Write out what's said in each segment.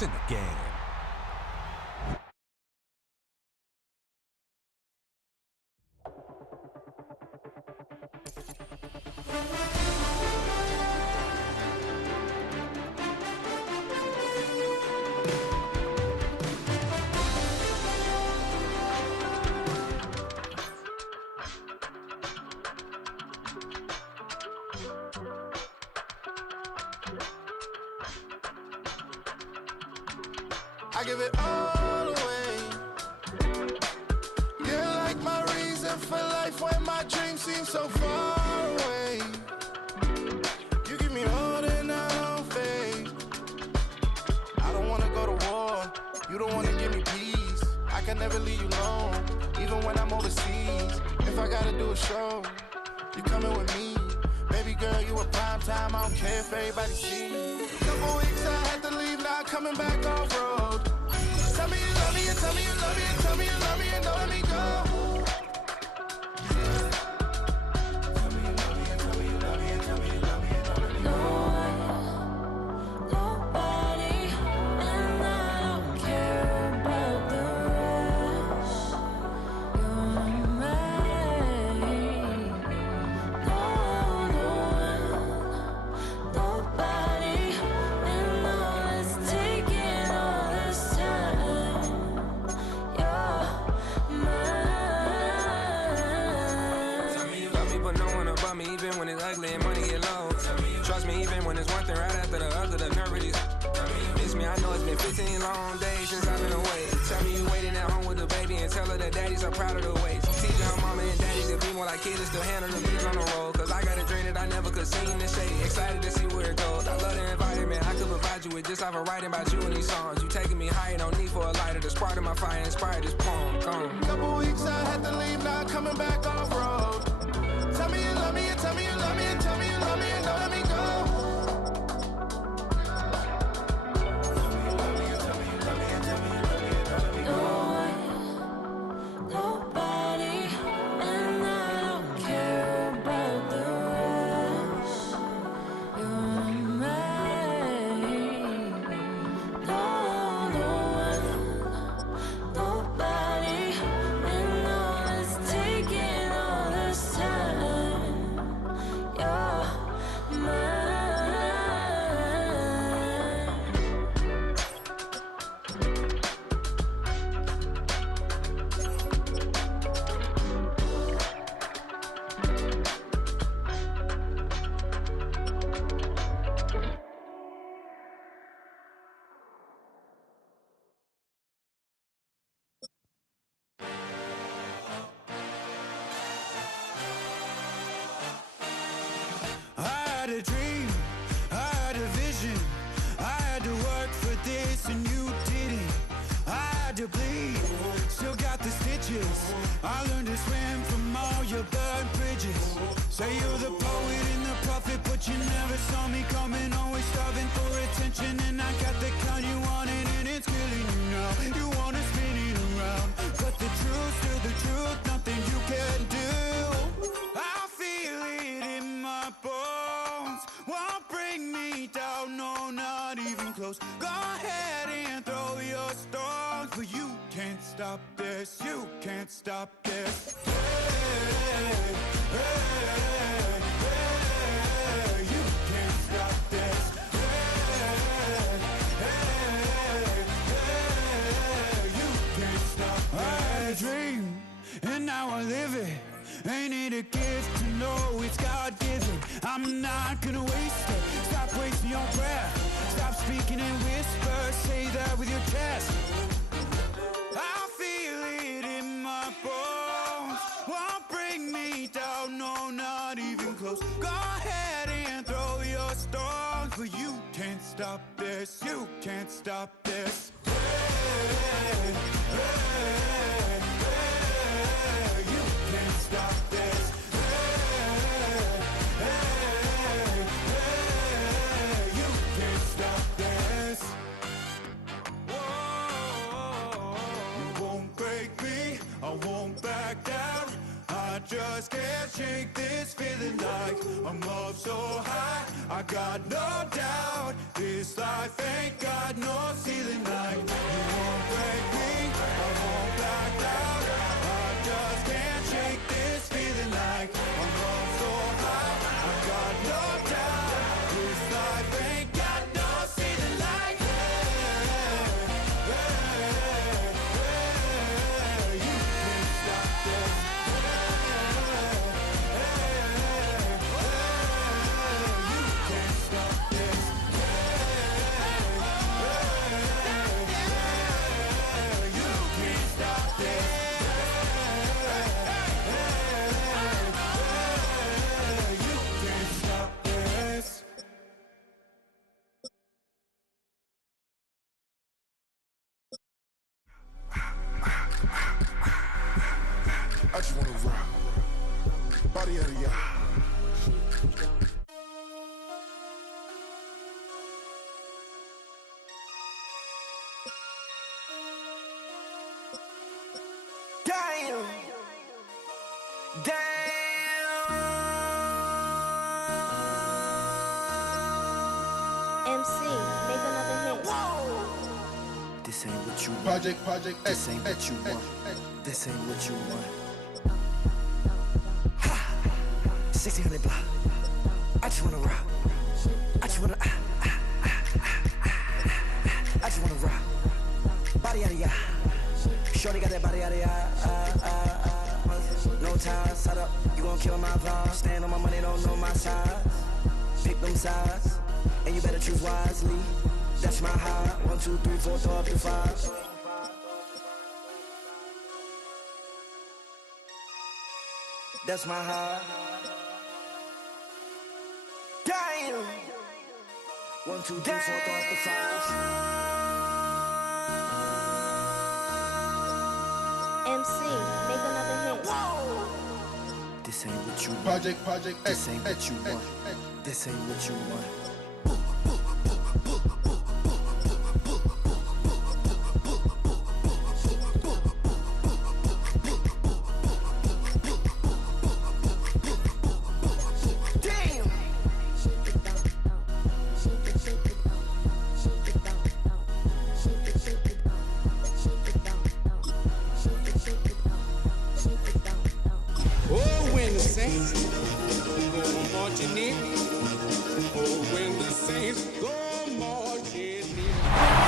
It's in the game. I give it all away. You're like my reason for life when my dreams seem so far away. You give me all that I don't fade. I don't wanna go to war. You don't wanna give me peace. I can never leave you alone, even when I'm overseas. If I gotta do a show, you coming with me. Baby girl, you a prime time. I don't care if everybody sees. Couple weeks I had to leave, now coming back off road. Tell me you love me, and tell me you love me, and tell me you love me, and don't let me go. Tell me you love me, and tell me you love me, and tell me you love me, and don't let me go. Nobody, and I don't care about the rest. You're mine. Nobody, and all is taking all this time. You're mine. Tell me you love me, but no one above me, even when it's ugly and money get low. Trust me, even when it's one thing right after the other, the nerve really. Miss me, I know it's been 15 long days since I've been away. Tell me you waiting at home with the baby and tell her that daddy's so proud of the ways. Teach her mama and daddy to be more like kids and still handle the beats on the road. Cause I got a dream that I never could see in the shade. Excited to see where it goes. I love the environment, I could provide you with just off of writing about you in these songs. You taking me higher, no need for a lighter. The spark of my fire inspired this poem. Come. Couple weeks I had to leave, now coming back off road. Tell me you love me, and tell me you love me, and tell me you love me, and don't let me go. Tell me you love me, and tell me you love me, and tell me you love me, and don't let me go. Nobody, and I don't care about the rest. You're mine. Nobody, and all is taking all this time. You're mine. I had a dream, I had a vision. I had to work for this and you didn't. I had to bleed, still got the stitches. I learned to swim from all your burned bridges. Say you're the poet and the prophet, but you never saw me coming. Always starving for attention, and I got the kind you wanted, and it's killing you now. You wanna spin it around, but the truth's still the truth. Nothing you can do. I feel it in my bones. Won't bring me down, no, not even close. Go ahead and throw your stones, but you can't stop this. You can't stop this. Hey, hey, hey, you can't stop this. Hey, hey, hey, you can't stop this. I had a dream, and now I live it. Ain't it a gift to know it's God-given? I'm not gonna waste it. Stop wasting your breath. Stop speaking in whispers. Say that with your chest. I feel it in my bones. Won't bring me down, no, not even close. Go ahead and throw your stones, but you can't stop this. You can't stop this. Hey, hey, hey, you can't stop this. Hey, hey, hey, you can't stop this. Whoa, you won't break me, I won't back down. I just can't shake this feeling like I'm up so high, I got no doubt. This life ain't got no ceiling like. You won't break me, I won't back down. I just can't shake this feeling like. I'm up so high, I got no doubt. This life ain't got no ceiling like. You can't stop this. You can't stop this. You can't stop this. You can't stop this. I just wanna rock. Body out of ya. Damn. MC, make another hit. This ain't what you want. Project This ain't what you want. This ain't what you want. 1600 block. I just wanna rock. I just wanna I just wanna rock. Body out of ya. Shorty got that body out of ya. No time, set up. You gon' kill my vibe. Stand on my money, don't know my size. Pick them sides, and you better choose wisely. That's my high. 1, 2, 3, 4, throw up to 5. That's my high. Damn. 1, 2, 3, 4, throw up to 5. MC, make another hit. This ain't what you want. Project This ain't what you want. This ain't what you want.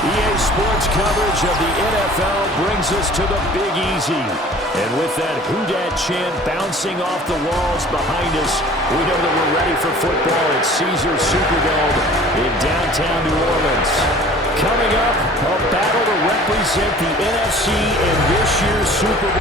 EA Sports coverage of the NFL brings us to the Big Easy. And with that Who Dat chant bouncing off the walls behind us, we know that we're ready for football at Caesars Superdome in downtown New Orleans. Coming up, a battle to represent the NFC in this year's Super Bowl.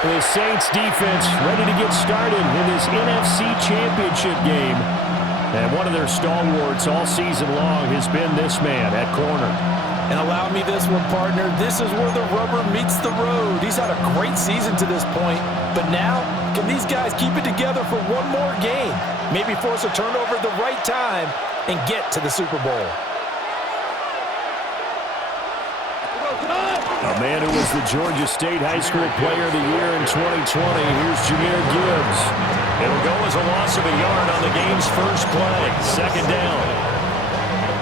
The Saints defense ready to get started in this NFC Championship game. And one of their stalwarts all season long has been this man at corner. And allow me this one, partner. This is where the rubber meets the road. He's had a great season to this point. But now, can these guys keep it together for one more game? Maybe force a turnover at the right time and get to the Super Bowl. A man who was the Georgia State High School Player of the Year in 2020. Here's Jahmyr Gibbs. It'll go as a loss of a yard on the game's first play. Second down.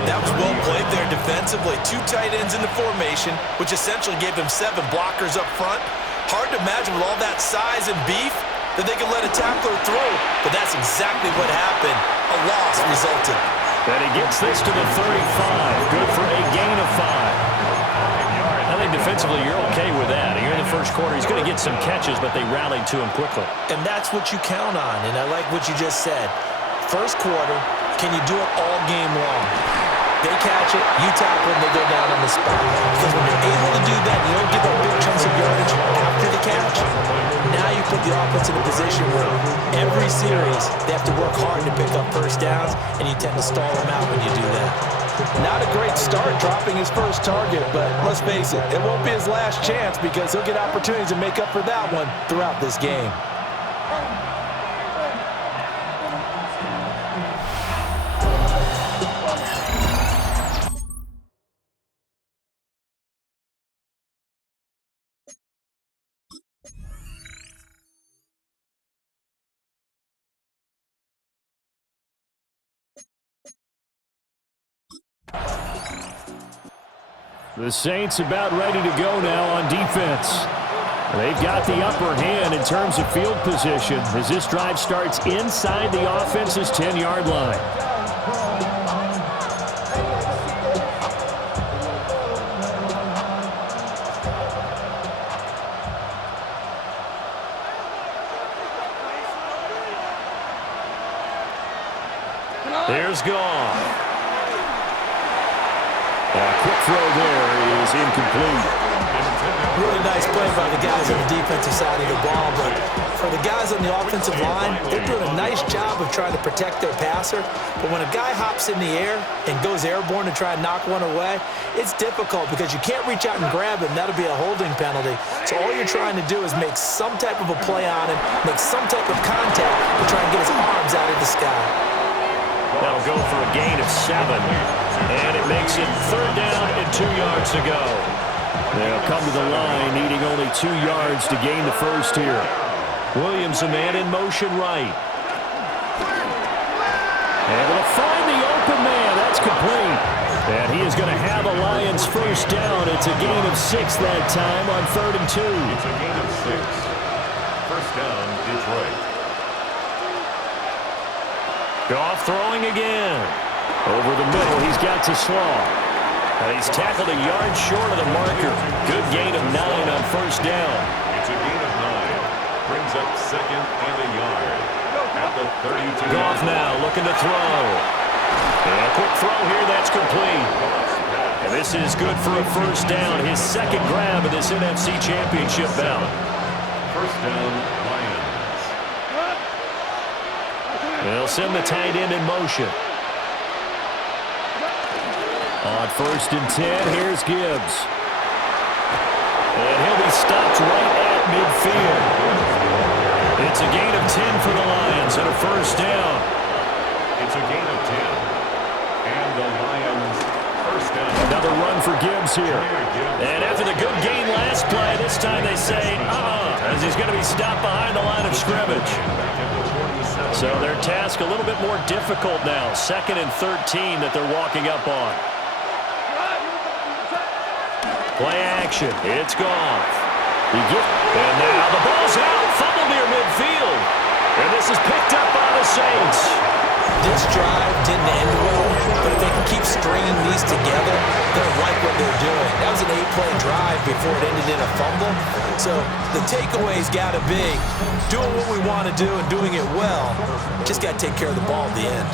That was well played there defensively. 2 tight ends in the formation, which essentially gave them 7 blockers up front. Hard to imagine with all that size and beef that they could let a tackler through, but that's exactly what happened. A loss resulted. And he gets this to the 35. Good for a gain of 5. I think defensively you're okay with that. Here in the first quarter, he's going to get some catches, but they rallied to him quickly. And that's what you count on, and I like what you just said. First quarter, can you do it all game long? They catch it, you tackle them, they go down on the spot. Because when you're able to do that, you don't give up big chunks of yardage after the catch. Now you put the offense in a position where every series they have to work hard to pick up first downs, and you tend to stall them out when you do that. Not a great start dropping his first target, but let's face it, it won't be his last chance because he'll get opportunities to make up for that one throughout this game. The Saints about ready to go now on defense. They've got the upper hand in terms of field position as this drive starts inside the offense's 10-yard line. There's Goff. A quick throw there is incomplete. Really nice play by the guys on the defensive side of the ball, but for the guys on the offensive line, they're doing a nice job of trying to protect their passer. But when a guy hops in the air and goes airborne to try and knock one away, it's difficult because you can't reach out and grab him. That'll be a holding penalty. So all you're trying to do is make some type of a play on him, make some type of contact to try and get his arms out of the sky. That'll go for a gain of 7, and it makes it 3rd down and 2 yards to go. They'll come to the line, needing only 2 yards to gain the first here. Williams, a man in motion right. And they'll find the open man. That's complete. And he is going to have a Lions first down. It's a gain of 6 that time on 3rd and 2. It's a gain of 6. First down, Detroit. Goff throwing again. Over the middle, he's got to Slaw. He's tackled a yard short of the marker. Good gain of 9 on first down. It's a gain of 9. Brings up 2nd and a yard. At the 32. Goff now looking to throw. And a quick throw here, that's complete. And this is good for a first down. His 2nd grab of this NFC Championship bout. First down, Lions. They'll send the tight end in motion. On 1st and 10, here's Gibbs. And he'll be stopped right at midfield. It's a gain of 10 for the Lions and a first down. It's a gain of 10. And the Lions first down. Another run for Gibbs here. And after the good gain last play, this time they say, as he's going to be stopped behind the line of scrimmage. So their task a little bit more difficult now. 2nd and 13 that they're walking up on. Play action. It's Goff. And now the ball's out. Fumble near midfield. And this is picked up by the Saints. This drive didn't end well, but if they can keep stringing these together, they'll like what they're doing. That was an 8-play drive before it ended in a fumble. So the takeaway's got to be doing what we want to do and doing it well. Just got to take care of the ball at the end.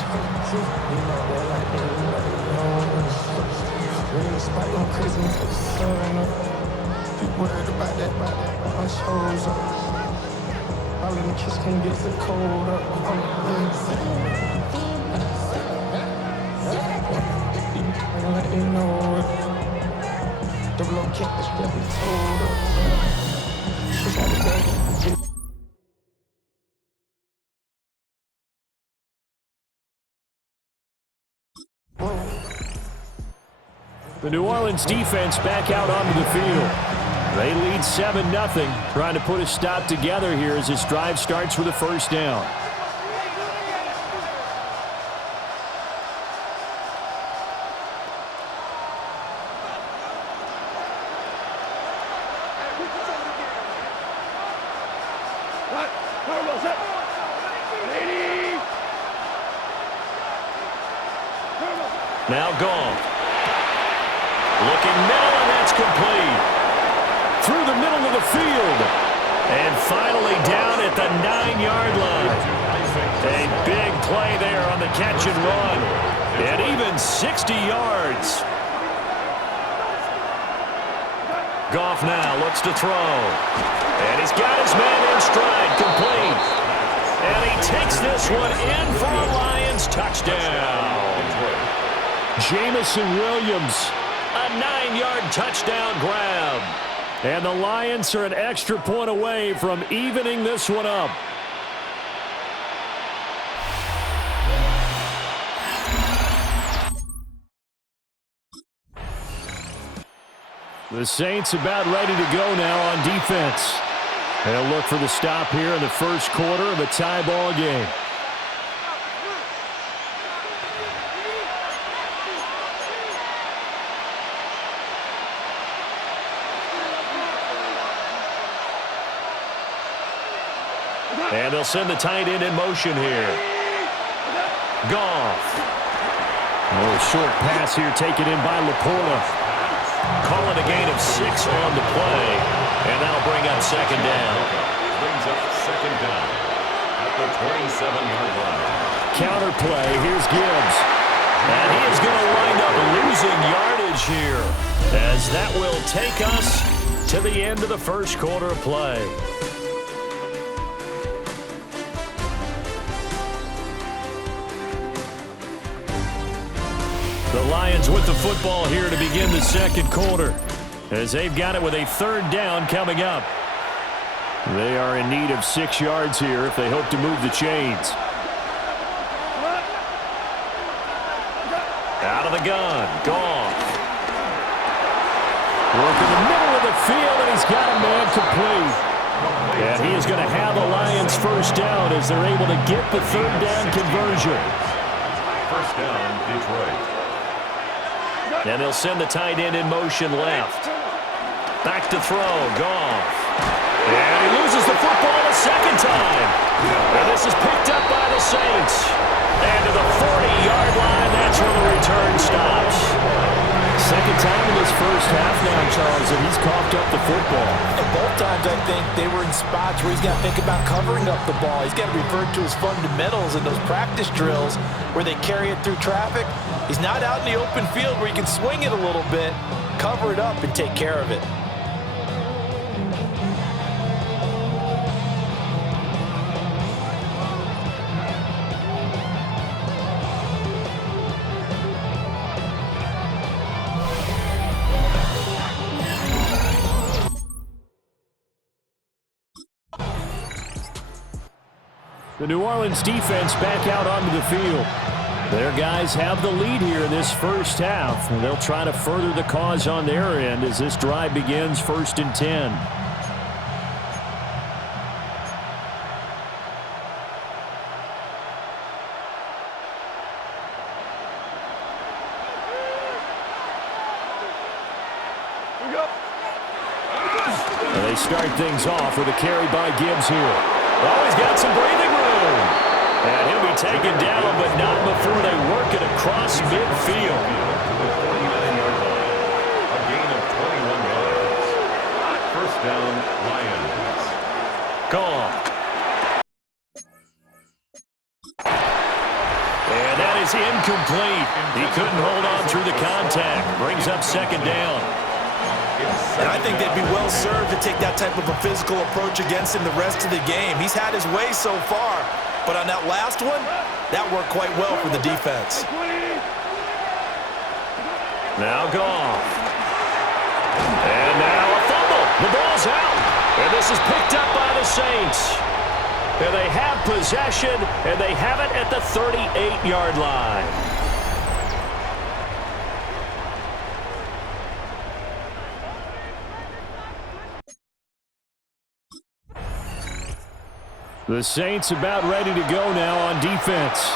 Worried about that, my shows up. All in the kiss can't get the cold up. Let me know it. Double O kick is really told up. She got it back. The New Orleans defense back out onto the field. They lead 7-0, trying to put a stop together here as this drive starts with a first down. Now Goff. Looking middle, and that's complete. Through the middle of the field. And finally down at the 9-yard line. A big play there on the catch and run. And even 60 yards. Goff now looks to throw. And he's got his man in stride, complete. And he takes this one in for a Lions touchdown. Jamison Williams. A 9-yard touchdown grab. And the Lions are an extra point away from evening this one up. The Saints about ready to go now on defense. They'll look for the stop here in the first quarter of a tie ball game. And they'll send the tight end in motion here. Goff. A little short pass here taken in by Laporta. Call it a gain of 6 on the play. And that'll bring up second down. Brings up second down at the 27-yard line. Counter play. Here's Gibbs. And he is going to wind up losing yardage here, as that will take us to the end of the first quarter of play. The Lions with the football here to begin the second quarter, as they've got it with a third down coming up. They are in need of 6 yards here if they hope to move the chains. Out of the gun, Goff. Work in the middle of the field, and he's got a man complete. And he is going to have the Lions first down as they're able to get the third down conversion. First down, Detroit. And they'll send the tight end in motion left. Back to throw, Goff. And he loses the football a second time. And this is picked up by the Saints. And to the 40-yard line, that's where the return stops. Second time in this first half now, Charles, and he's coughed up the football. And both times, I think, they were in spots where he's got to think about covering up the ball. He's got to revert to his fundamentals and those practice drills where they carry it through traffic. He's not out in the open field where he can swing it a little bit, cover it up, and take care of it. The New Orleans defense back out onto the field. Their guys have the lead here in this first half, and they'll try to further the cause on their end as this drive begins 1st and 10. And they start things off with a carry by Gibbs here. Oh, he's got some breathing room. And he'll be taken down, but not before they work it across midfield. The 49-yard line. A gain of 21 yards. First down, Lions. Gone. And that is incomplete. He couldn't hold on through the contact. Brings up second down. And I think they'd be well served to take that type of a physical approach against him the rest of the game. He's had his way so far, but on that last one, that worked quite well for the defense. Now Goff. And now a fumble. The ball's out. And this is picked up by the Saints. And they have possession, and they have it at the 38-yard line. The Saints about ready to go now on defense.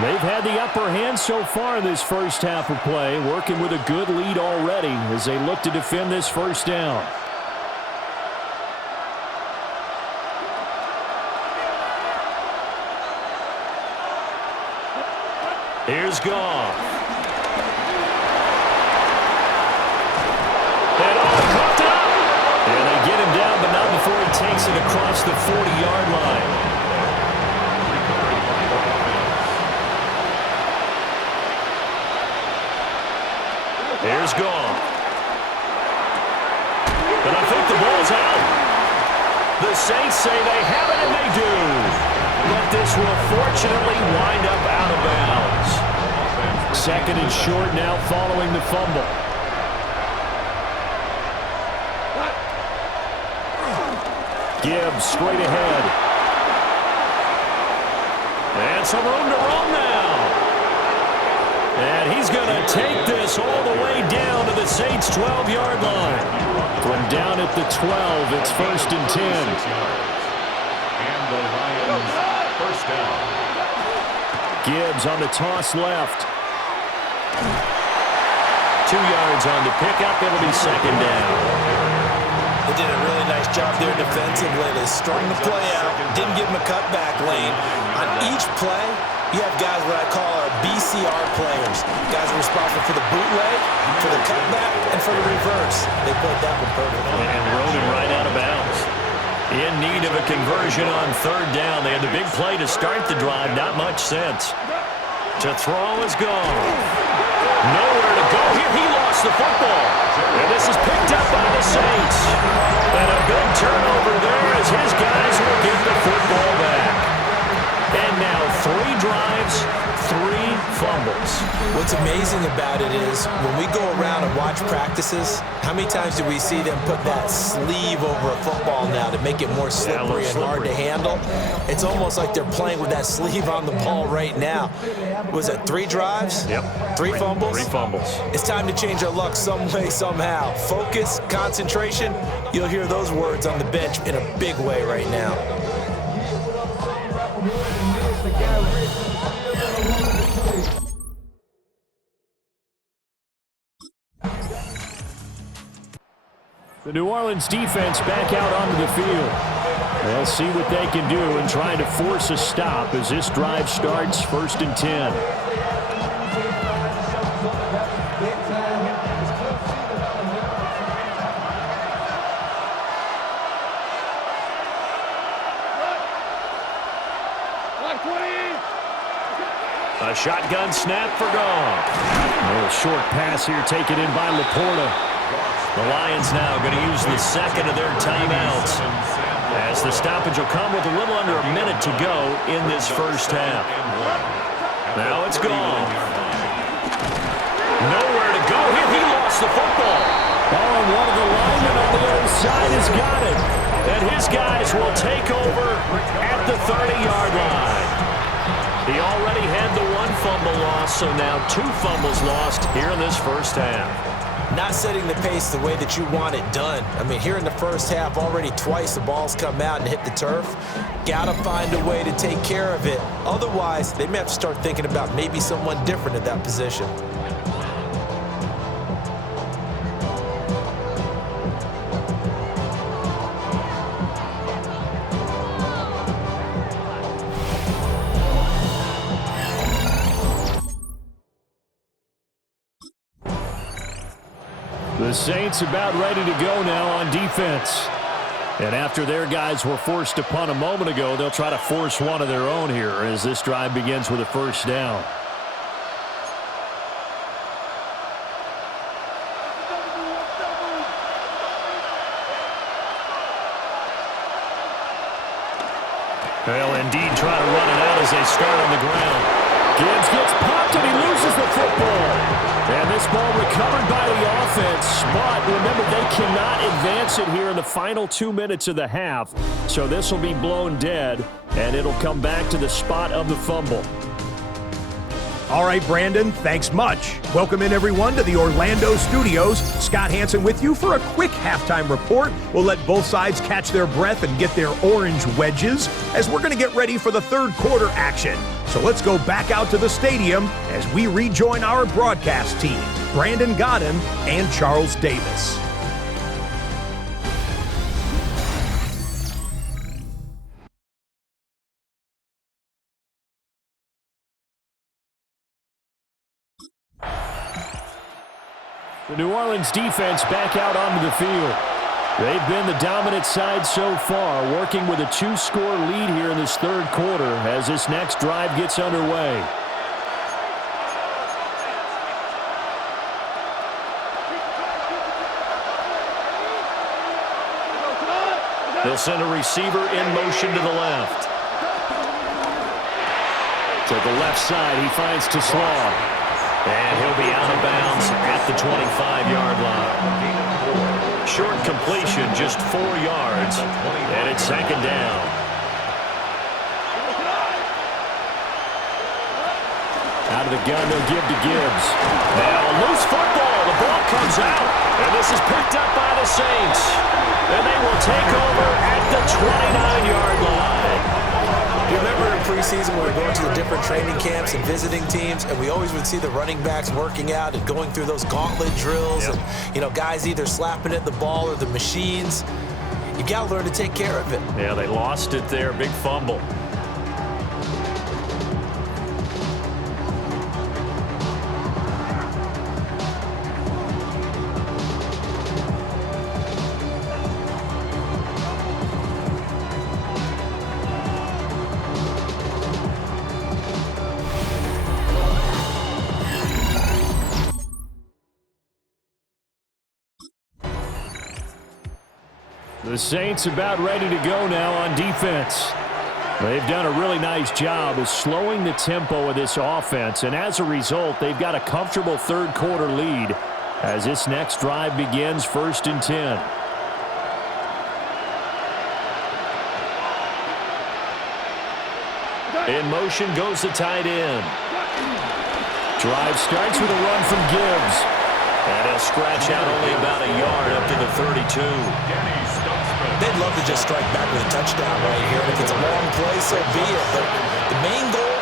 They've had the upper hand so far in this first half of play, working with a good lead already as they look to defend this first down. Here's Goff. And coughed it up. And they get him down, but not before he takes it across the 40-yard line. Here's Goff. And I think the ball's out. The Saints say they have it, and they do. But this will fortunately wind up out of bounds. Second and short now following the fumble. Gibbs straight ahead. And some room to roam now. And he's going to take this all the way down to the Saints' 12-yard line. From down at the 12, it's 1st and 10. And the Lions first down. Gibbs on the toss left. 2 yards on the pickup. It'll be second down. They did a really nice job there defensively. They strung the play out, didn't give him a cutback lane. On each play, you have guys what I call our BCR players. Guys are responsible for the bootleg, for the cutback, and for the reverse. They played that one perfectly. And rode him right out of bounds. In need of a conversion on third down. They had the big play to start the drive. Not much sense. To throw is gone. Nowhere to go here. He lost the football. And this is picked up by the Saints. And a big turnover there as his guys will get the football back. And now 3 drives, 3 fumbles. What's amazing about it is when we go around and watch practices, how many times do we see them put that sleeve over a football now to make it more slippery and hard to handle? It's almost like they're playing with that sleeve on the ball right now. Was it 3 drives? Yep. 3 fumbles? 3 fumbles. It's time to change our luck some way, somehow. Focus, concentration, you'll hear those words on the bench in a big way right now. The New Orleans defense back out onto the field. They'll see what they can do in trying to force a stop as this drive starts 1st and 10. A shotgun snap for Goff. A little short pass here taken in by Laporta. The Lions now going to use the second of their timeouts as the stoppage will come with a little under a minute to go in this first half. Now it's gone. Nowhere to go here. He lost the football. Oh, and one of the linemen on the other side has got it. And his guys will take over at the 30-yard line. He already had the 1 fumble loss, so now 2 fumbles lost here in this first half. Not setting the pace the way that you want it done. I mean, here in the first half, already twice the ball's come out and hit the turf. Got to find a way to take care of it. Otherwise, they may have to start thinking about maybe someone different at that position. The Saints about ready to go now on defense. And after their guys were forced to punt a moment ago, they'll try to force one of their own here as this drive begins with a first down. They'll indeed try to run it out as they start on the ground. Gibbs gets popped and he loses the football. And this ball recovered by the offense, but remember, they cannot advance it here in the final 2 minutes of the half. So this will be blown dead, and it'll come back to the spot of the fumble. All right, Brandon, thanks much. Welcome in, everyone, to the Orlando studios. Scott Hansen with you for a quick halftime report. We'll let both sides catch their breath and get their orange wedges as we're going to get ready for the third quarter action. So let's go back out to the stadium as we rejoin our broadcast team, Brandon Godden and Charles Davis. The New Orleans defense back out onto the field. They've been the dominant side so far, working with a 2-score lead here in this third quarter as this next drive gets underway. They'll send a receiver in motion to the left. To the left side, he finds Taslaw. And he'll be out of bounds at the 25-yard line. Short completion, just 4 yards, and it's second down. Out of the gun, they'll give to Gibbs. Now a loose football. The ball comes out, and this is picked up by the Saints. And they will take over at the 29-yard line. You remember in preseason when we were going to the different training camps and visiting teams, and we always would see the running backs working out and going through those gauntlet drills, and, you know, guys either slapping at the ball or the machines. You got to learn to take care of it. Yeah, they lost it there. Big fumble. The Saints about ready to go now on defense. They've done a really nice job of slowing the tempo of this offense, and as a result, they've got a comfortable third quarter lead as this next drive begins, 1st and 10. In motion goes the tight end. Drive starts with a run from Gibbs. And he'll scratch out only about a yard up to the 32. They'd love to just strike back with a touchdown right here. And if it's a long play, so be it. But the main goal,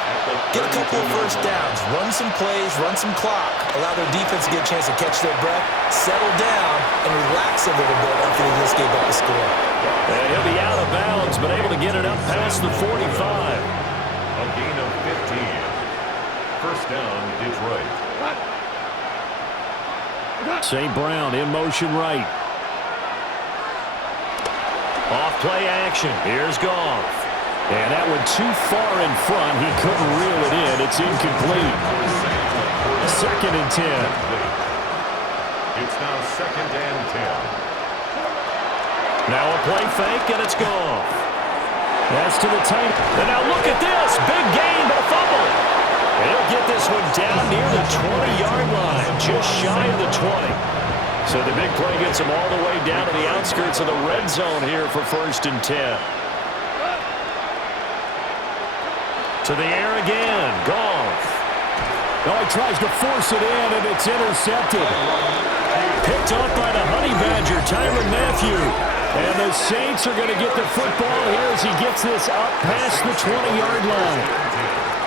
get a couple of first downs, run some plays, run some clock, allow their defense to get a chance to catch their breath, settle down, and relax a little bit after they just gave up the score. And he'll be out of bounds, but able to get it up past the 45. A gain of 15. First down, Detroit. St. Brown in motion right. Off play action. Here's Goff. And that one too far in front. He couldn't reel it in. It's incomplete. 2nd and 10. It's now 2nd and 10. Now a play fake, and it's Goff. That's to the tight. And now look at this. Big gain, but a fumble. And he'll get this one down near the 20-yard line, just shy of the 20. So the big play gets him all the way down to the outskirts of the red zone here for 1st and 10. To the air again. Goff. Oh, he tries to force it in, and it's intercepted. Picked off by the Honey Badger, Tyrann Mathieu. And the Saints are going to get the football here as he gets this up past the 20-yard line.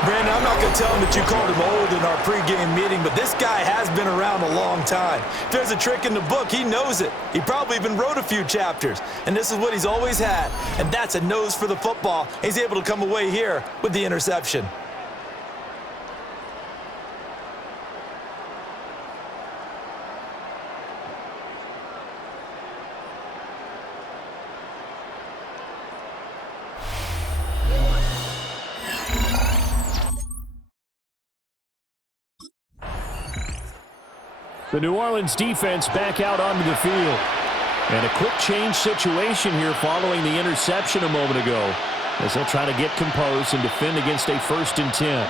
Brandon, I'm not going to tell him that you called him old in our pregame meeting, but this guy has been around a long time. If there's a trick in the book, he knows it. He probably even wrote a few chapters, and this is what he's always had, and that's a nose for the football. He's able to come away here with the interception. The New Orleans defense back out onto the field. And a quick change situation here following the interception a moment ago as they'll try to get composed and defend against a 1st and 10.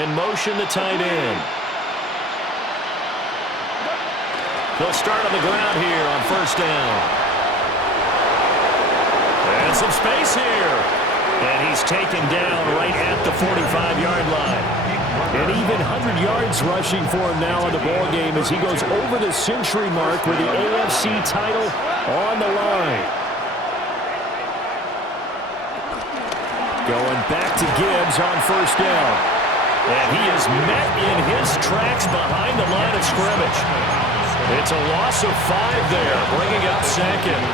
In motion, the tight end. They'll start on the ground here on 1st down. And some space here. And he's taken down right at the 45-yard line. And even 100 yards rushing for him now in the ballgame as he goes over the century mark with the AFC title on the line. Going back to Gibbs on 1st down. And he is met in his tracks behind the line of scrimmage. It's a loss of 5 there, bringing up 2nd.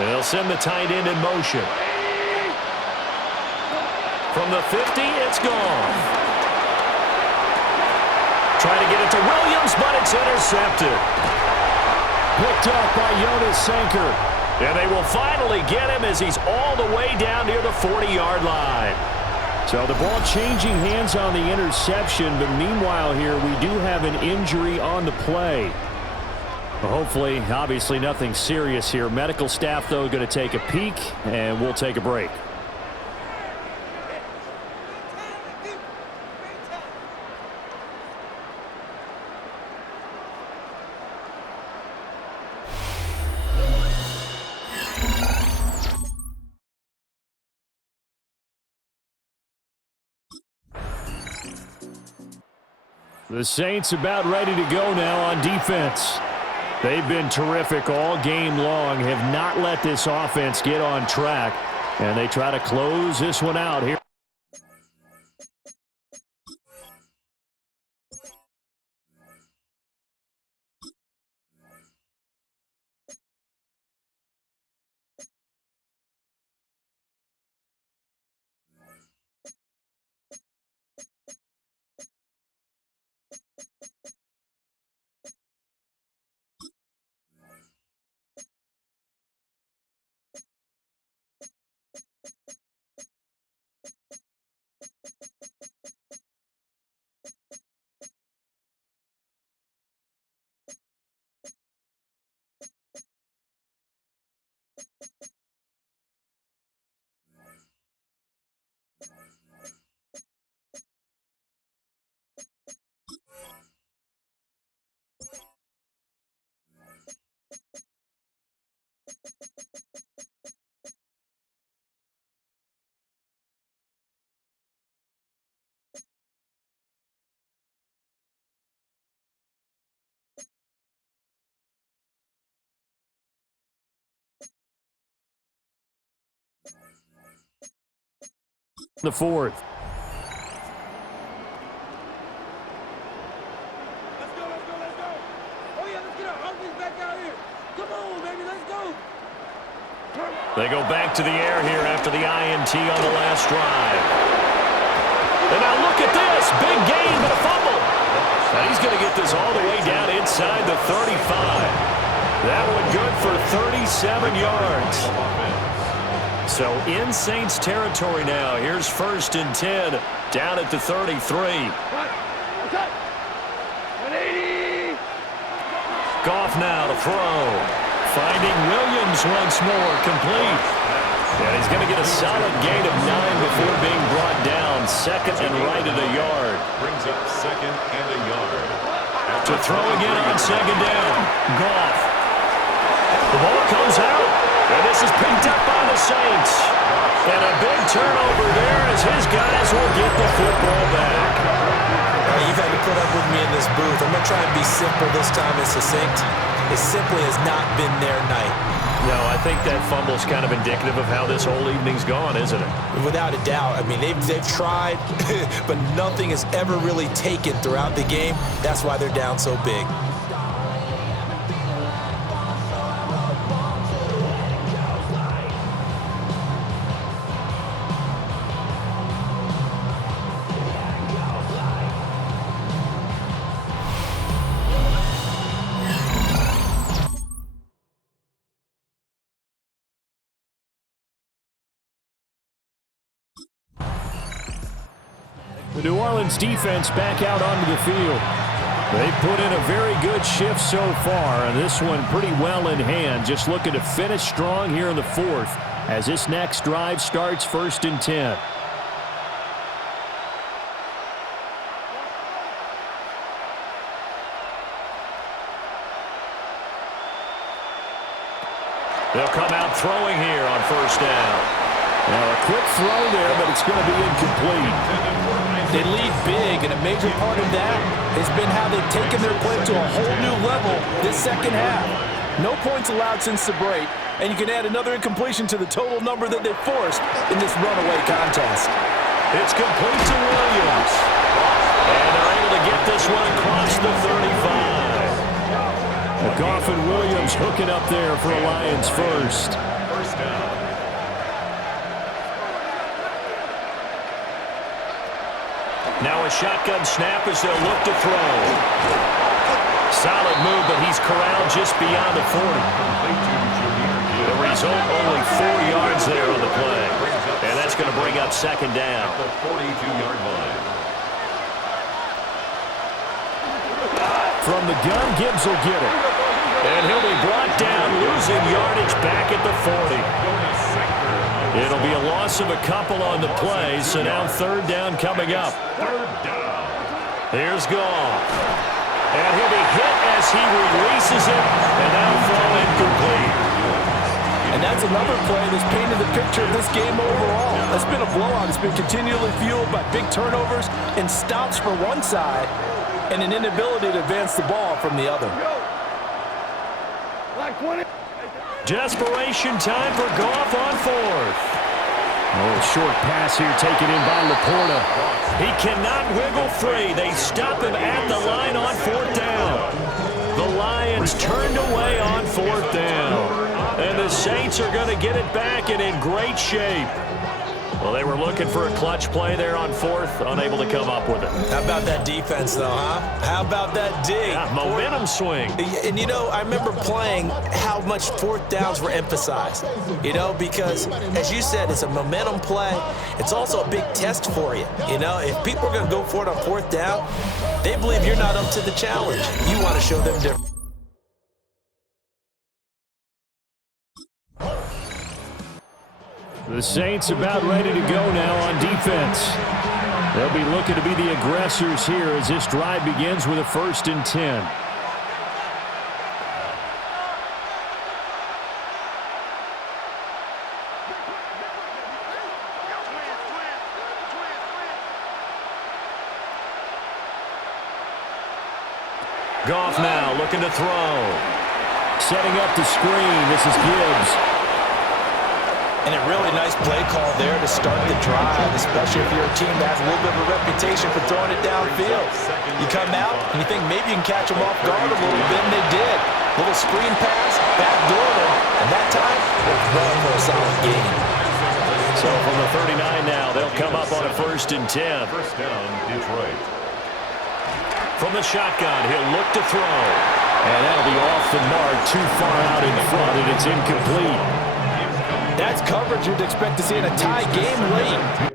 They'll send the tight end in motion. From the 50, it's gone. Trying to get it to Williams, but it's intercepted. Picked up by Jonas Sanker. And they will finally get him as he's all the way down near the 40-yard line. So the ball changing hands on the interception, but meanwhile here we do have an injury on the play. Hopefully, obviously nothing serious here. Medical staff, though, going to take a peek, and we'll take a break. The Saints about ready to go now on defense. They've been terrific all game long, have not let this offense get on track, and they try to close this one out here. The fourth. Let's go. Oh, yeah, let's get our uglies back out here. Come on, baby, let's go. They go back to the air here after the INT on the last drive. And now look at this. Big gain, but a fumble. Now he's going to get this all the way down inside the 35. That one good for 37 yards. So in Saints territory now. Here's 1st and 10 down at the 33. Goff now to throw. Finding Williams once more, complete. And he's going to get a solid gain of 9 before being brought down. 2nd and right at a yard. Brings up 2nd and a yard. To throw again on 2nd down. Goff. The ball comes out. And this is picked up by the Saints. And a big turnover there as his guys will get the football back. You've had to put up with me in this booth. I'm going to try and be simple this time and succinct. It simply has not been their night. No, I think that fumble's kind of indicative of how this whole evening's gone, isn't it? Without a doubt. I mean, they've tried, but nothing has ever really taken throughout the game. That's why they're down so big. The New Orleans defense back out onto the field. They've put in a very good shift so far, and this one pretty well in hand. Just looking to finish strong here in the 4th as this next drive starts 1st and 10. They'll come out throwing here on 1st down. Now a quick throw there, but it's going to be incomplete. They lead big, and a major part of that has been how they've taken their play to a whole new level this second half. No points allowed since the break, and you can add another incompletion to the total number that they forced in this runaway contest. It's complete to Williams. And they're able to get this one across the 35. Goff and Williams hooking up there for a Lions first. First down. Now a shotgun snap as they'll look to throw. Solid move, but he's corralled just beyond the 40. The result, only 4 yards there on the play. And that's going to bring up 2nd down. The 42-yard line. From the gun, Gibbs will get it. And he'll be brought down, losing yardage back at the 40. It'll be a loss of a couple on the play, so now 3rd down coming up. Here's Goff. And he'll be hit as he releases it, and that'll throw incomplete. And that's another play that's painted the picture of this game overall. It's been a blowout. It's been continually fueled by big turnovers and stops for one side and an inability to advance the ball from the other. Desperation time for Goff on fourth. Oh, short pass here taken in by Laporta. He cannot wiggle free. They stop him at the line on fourth down. The Lions turned away on fourth down. And the Saints are going to get it back and in great shape. Well, they were looking for a clutch play there on fourth, unable to come up with it. How about that defense, though, huh? How about that D? Yeah, momentum swing. And, you know, I remember playing how much fourth downs were emphasized, you know, because, as you said, it's a momentum play. It's also a big test for you, you know. If people are going to go for it on fourth down, they believe you're not up to the challenge. You want to show them different. The Saints about ready to go now on defense. They'll be looking to be the aggressors here as this drive begins with a 1st and 10. Goff now looking to throw. Setting up the screen. This is Gibbs. And a really nice play call there to start the drive, especially if you're a team that has a little bit of a reputation for throwing it downfield. You come out and you think maybe you can catch them off guard a little bit, and they did. Little screen pass, backdoor them, and that time, they're well for a solid gain. So from the 39 now, they'll come up on a 1st and 10. First down, Detroit. From the shotgun, he'll look to throw. And that'll be off the mark, too far out in front, and it's incomplete. That's coverage you'd expect to see in a tie game late.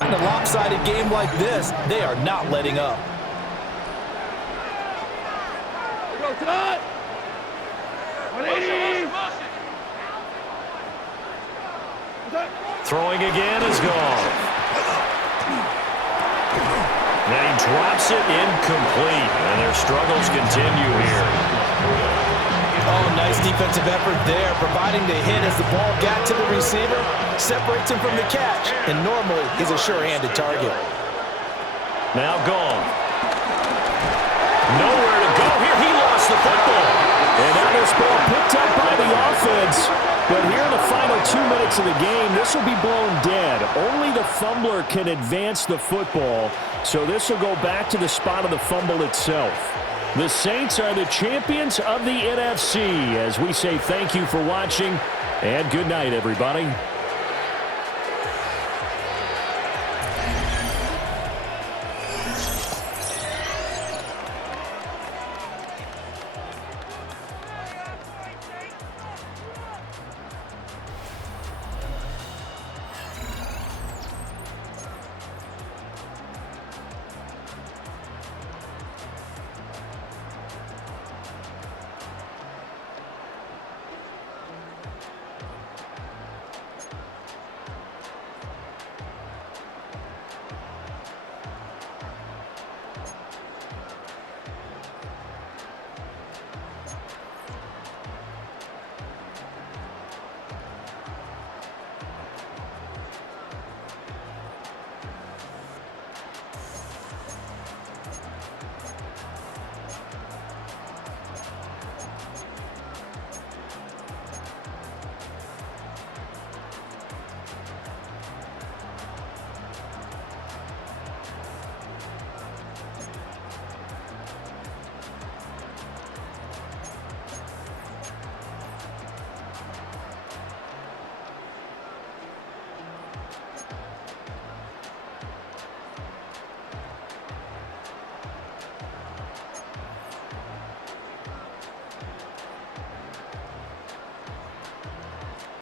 In a lopsided game like this, they are not letting up. Go, Todd! 180! Throwing again is gone. Then he drops it incomplete, and their struggles continue here. Oh, nice defensive effort there, providing the hit as the ball got to the receiver, separates him from the catch, and normally he's a sure-handed target. Now gone. Nowhere to go here. He lost the football. And now this ball picked up by the offense. But here in the final 2 minutes of the game, this will be blown dead. Only the fumbler can advance the football, so this will go back to the spot of the fumble itself. The Saints are the champions of the NFC. As we say thank you for watching, and good night, everybody.